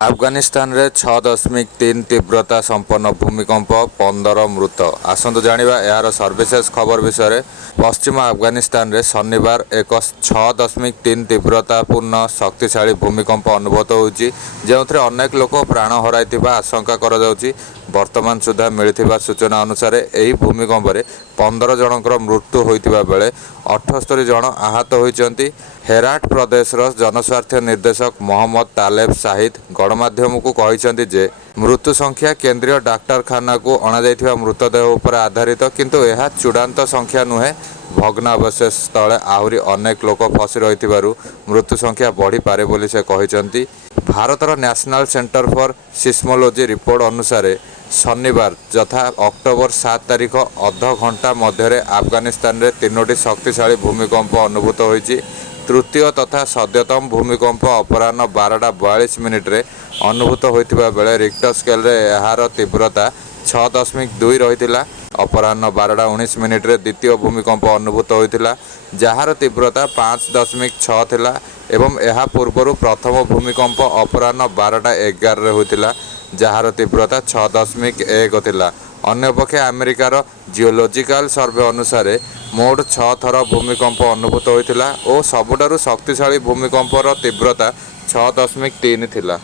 अफगानिस्तान रे 6.3 तीव्रता संपन्न भूमिकंप 15 मृत। आसंतु जानिबा यार सर्विसेस खबर विषय। पश्चिम अफगानिस्तान रे शनिवार एक 6.3 तीव्रतापूर्ण शक्तिशाली भूमिकंप अनुभूत होउची, जेउथरे अनेक लोक प्राण हराइथिबा आशंका करा जाउची। वर्तमान सुधा मिलिथिबा सूचना अनुसार एही भूमिकंप रे 15 जनकर मृत्यु होइतिबा बेले 78 जन आहत होइचंती। हेराट प्रदेश जनस्वास्थ्य निर्देशक मोहम्मद तालेब शाहिद गणमाध्यम को कहिसेंति जे मृत्यु संख्या केंद्रीय डाक्तरखाना को अणाଯାଇଥିବା मृतदेह उपर आधारित, किंतु यह चूड़ांत संख्या नुहे। भग्नावशेष तले आहुरी अनेक लोक फसी रहिथिबारु मृत्यु संख्या बढ़ी पारे बोली से कहिसेंति। भारतर national centre for seismology report अनुसार शनिवार यथा अक्टोबर 7 तारिख अध घंटा मध्य अफगानिस्तान रे 3टी शक्तिशाली भूमिकंप अनुभूत होइछि। तृतीय तथा सद्यतम भूमिकंप अपराह्न 12:42 रे अनुभूत होइतिबा बेले रिक्टर स्केल रे एहार तीव्रता 6.2 रहितिला। अपराह्न 12:19 रे द्वितीय भूमिकंप अनुभूत होइतिला, जहार तीव्रता 5.6 थिला एवं एहा पूर्वरु प्रथम भूमिकंप अपराह्न 12:11 रे होइतिला, जहार तीव्रता 6.1 थिला। अन्यपक्षे अमेरिकार जियोलॉजिकल सर्वे अनुसार मोट 6 थर भूमिकंप अनुभूत होइतिला और सबुठारु शक्तिशाली भूमिकंपर तीव्रता 6.3 थिला।